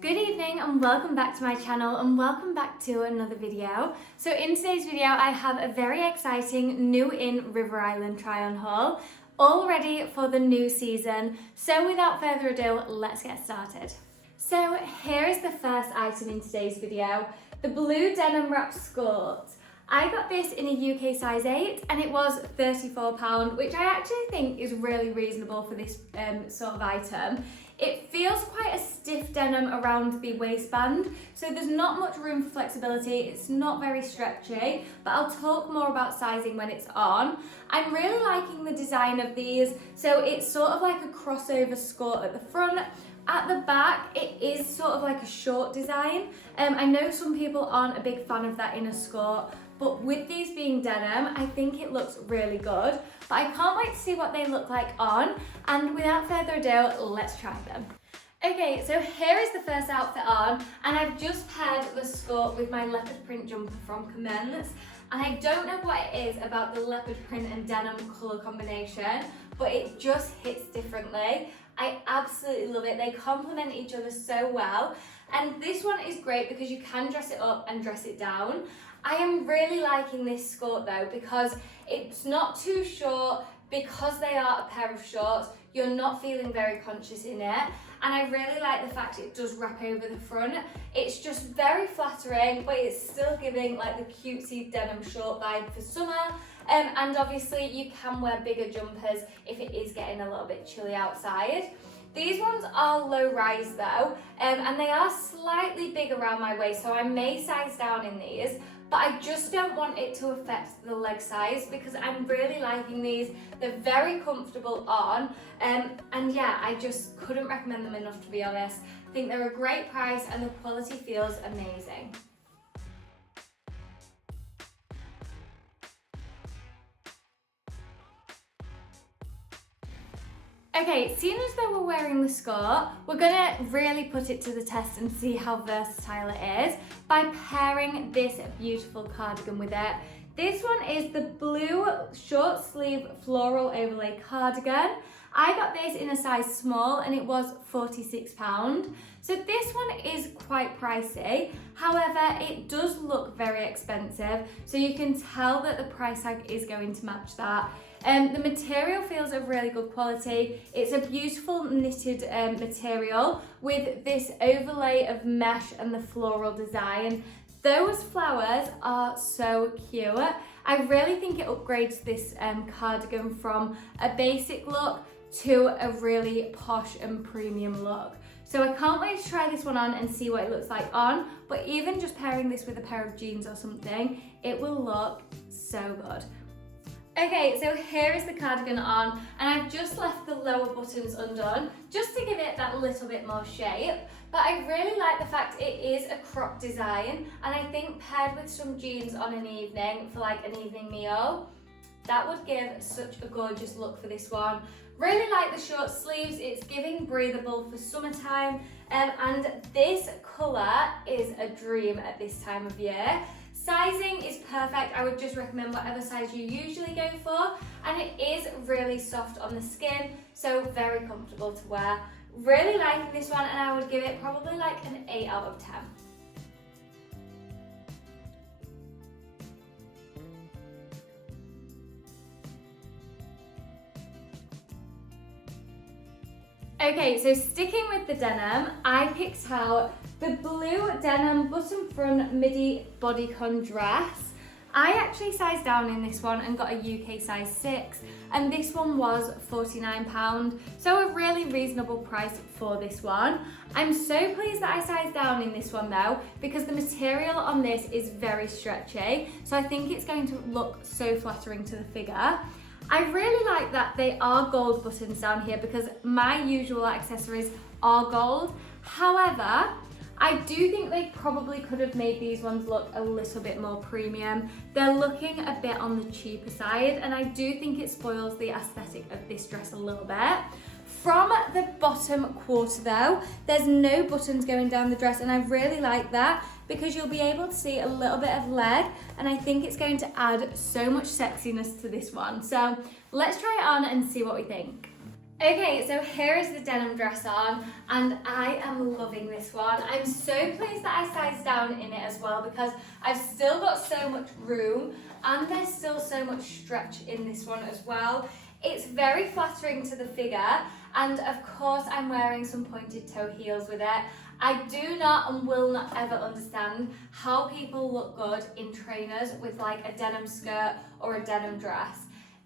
Good evening and welcome back to my channel and welcome back to another video. So in today's video I have a very exciting new in River Island try on haul, all ready for the new season. So without further ado, let's get started. So here is the first item in today's video, the blue denim wrap skort. I got this in a UK size 8 and it was £34, which I actually think is really reasonable for this sort of item. It feels quite a stiff denim around the waistband, so there's not much room for flexibility. It's not very stretchy, but I'll talk more about sizing when it's on. I'm really liking the design of these. So it's sort of like a crossover skort at the front. At the back, it is sort of like a short design. I know some people aren't a big fan of that in a skort, but with these being denim, I think it looks really good. But I can't wait to see what they look like on. And without further ado, let's try them. Okay, so here is the first outfit on, and I've just paired the skort with my leopard print jumper from Commence. And I don't know what it is about the leopard print and denim colour combination, but it just hits differently. I absolutely love it. They complement each other so well. And this one is great because you can dress it up and dress it down. I am really liking this skort though because it's not too short. Because they are a pair of shorts, you're not feeling very conscious in it. And I really like the fact it does wrap over the front. It's just very flattering, but it's still giving like the cutesy denim short vibe for summer. And obviously you can wear bigger jumpers if it is getting a little bit chilly outside. These ones are low rise though, and they are slightly big around my waist, so I may size down in these, but I just don't want it to affect the leg size because I'm really liking these. They're very comfortable on, and yeah, I just couldn't recommend them enough, to be honest. I think they're a great price and the quality feels amazing. Okay, seeing as though we're wearing the skort, we're gonna really put it to the test and see how versatile it is by pairing this beautiful cardigan with it. This one is the blue short sleeve floral overlay cardigan. I got this in a size small and it was £46. So this one is quite pricey. However, it does look very expensive. So you can tell that the price tag is going to match that. The material feels of really good quality. It's a beautiful knitted material with this overlay of mesh and the floral design. Those flowers are so cute. I really think it upgrades this cardigan from a basic look to a really posh and premium look. So I can't wait to try this one on and see what it looks like on, but even just pairing this with a pair of jeans or something, it will look so good. Okay, so here is the cardigan on, and I've just left the lower buttons undone just to give it that little bit more shape. But I really like the fact it is a crop design, and I think paired with some jeans on an evening for like an evening meal, that would give such a gorgeous look for this one. Really like the short sleeves, it's giving breathable for summertime, and this colour is a dream at this time of year. Sizing is perfect. I would just recommend whatever size you usually go for, and it is really soft on the skin, so very comfortable to wear. Really liking this one, and I would give it probably like an 8 out of 10. Okay, so sticking with the denim, I picked out the blue denim button front midi bodycon dress. I actually sized down in this one and got a UK size 6, and this one was £49, so a really reasonable price for this one. I'm so pleased that I sized down in this one though, because the material on this is very stretchy, so I think it's going to look so flattering to the figure. I really like that they are gold buttons down here because my usual accessories are gold. However, I do think they probably could have made these ones look a little bit more premium. They're looking a bit on the cheaper side, and I do think it spoils the aesthetic of this dress a little bit. From the bottom quarter though, there's no buttons going down the dress, and I really like that because you'll be able to see a little bit of leg, and I think it's going to add so much sexiness to this one. So let's try it on and see what we think. Okay, so here is the denim dress on, and I am loving this one. I'm so pleased that I sized down in it as well, because I've still got so much room and there's still so much stretch in this one as well. It's very flattering to the figure, and of course I'm wearing some pointed toe heels with it. I do not and will not ever understand how people look good in trainers with like a denim skirt or a denim dress.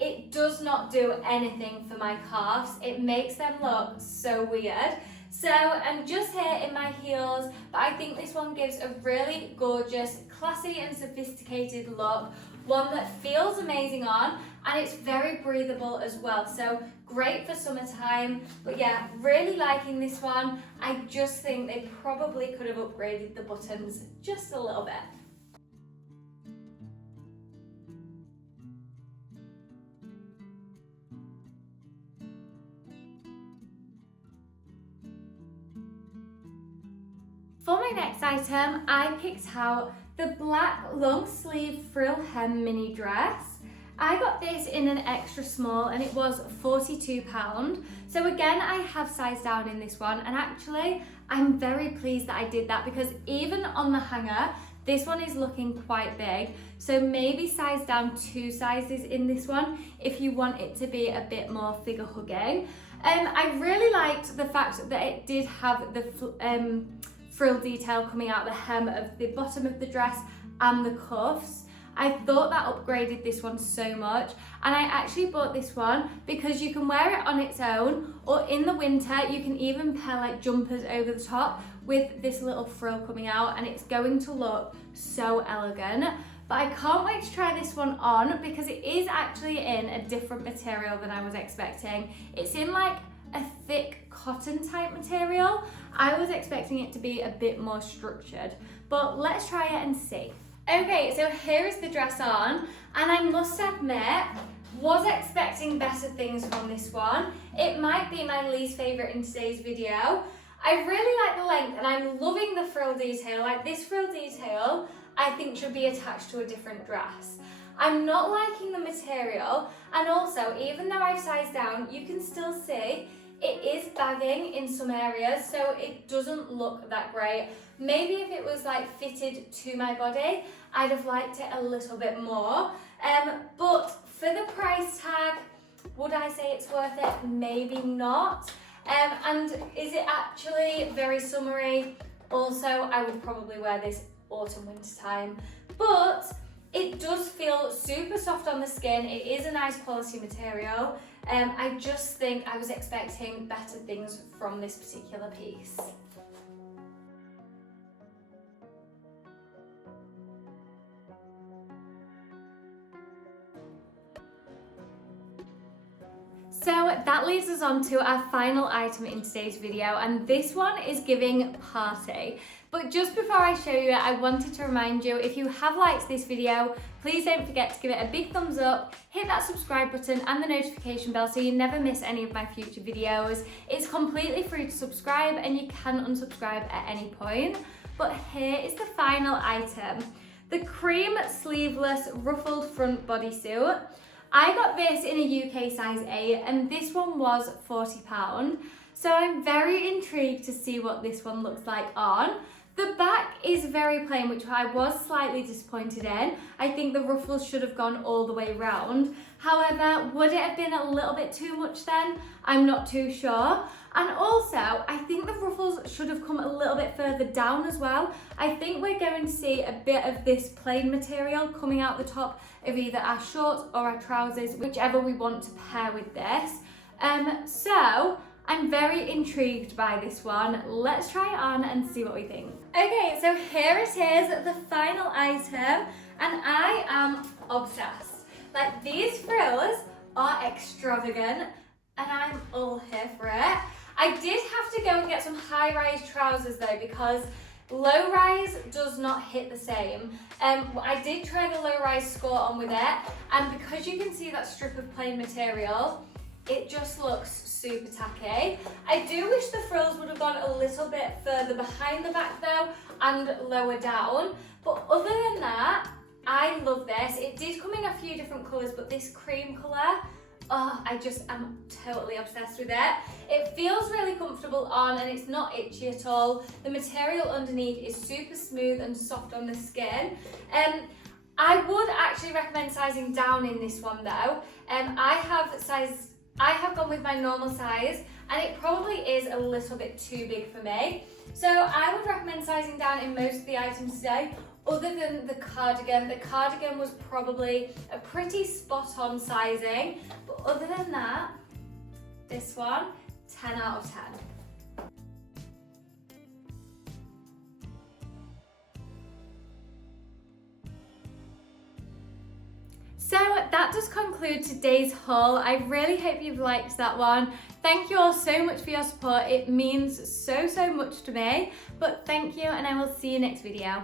It does not do anything for my calves. It makes them look so weird. So I'm just here in my heels, but I think this one gives a really gorgeous, classy and sophisticated look. One that feels amazing on, and it's very breathable as well. So great for summertime. But yeah, really liking this one. I just think they probably could have upgraded the buttons just a little bit. For my next item, I picked out the black long sleeve frill hem mini dress. I got this in an extra small and it was £42. So again, I have sized down in this one, and actually I'm very pleased that I did that, because even on the hanger, this one is looking quite big. So maybe size down 2 sizes in this one if you want it to be a bit more figure hugging. I really liked the fact that it did have the frill detail coming out the hem of the bottom of the dress and the cuffs. I thought that upgraded this one so much, and I actually bought this one because you can wear it on its own, or in the winter you can even pair like jumpers over the top with this little frill coming out, and it's going to look so elegant. But I can't wait to try this one on because it is actually in a different material than I was expecting. It's in like a thick cotton type material. I was expecting it to be a bit more structured, but let's try it and see. Okay, so here is the dress on, and I must admit, was expecting better things from this one. It might be my least favourite in today's video. I really like the length, and I'm loving the frill detail. Like, this frill detail, I think should be attached to a different dress. I'm not liking the material, and also, even though I've sized down, you can still see it is bagging in some areas, so it doesn't look that great. Maybe if it was like fitted to my body, I'd have liked it a little bit more. But for the price tag, would I say it's worth it? Maybe not. And is it actually very summery? Also, I would probably wear this autumn, winter time. But it does feel super soft on the skin. It is a nice quality material. I just think I was expecting better things from this particular piece. So that leads us on to our final item in today's video, and this one is giving party. But just before I show you it, I wanted to remind you, if you have liked this video, please don't forget to give it a big thumbs up, hit that subscribe button and the notification bell so you never miss any of my future videos. It's completely free to subscribe, and you can unsubscribe at any point. But here is the final item, the cream sleeveless ruffled front bodysuit. I got this in a UK size 8, and this one was £40. So I'm very intrigued to see what this one looks like on. The back is very plain, which I was slightly disappointed in. I think the ruffles should have gone all the way round. However, would it have been a little bit too much then? I'm not too sure. And also, I think the ruffles should have come a little bit further down as well. I think we're going to see a bit of this plain material coming out the top of either our shorts or our trousers, whichever we want to pair with this. So I'm very intrigued by this one. Let's try it on and see what we think. Okay, so here it is, the final item, and I am obsessed. Like, these frills are extravagant, and I'm all here for it. I did have to go and get some high-rise trousers though, because low-rise does not hit the same. I did try the low-rise skort on with it, and because you can see that strip of plain material, it just looks super tacky. I do wish the frills would have gone a little bit further behind the back though, and lower down. But other than that, I love this. It did come in a few different colours, but this cream colour, oh, I just am totally obsessed with it. It feels really comfortable on and it's not itchy at all. The material underneath is super smooth and soft on the skin. I would actually recommend sizing down in this one though. I have gone with my normal size and it probably is a little bit too big for me. So I would recommend sizing down in most of the items today, other than the cardigan. The cardigan was probably a pretty spot on sizing, but other than that, this one, 10 out of 10. So that does conclude today's haul. I really hope you've liked that one. Thank you all so much for your support. It means so much to me. But thank you and I will see you next video.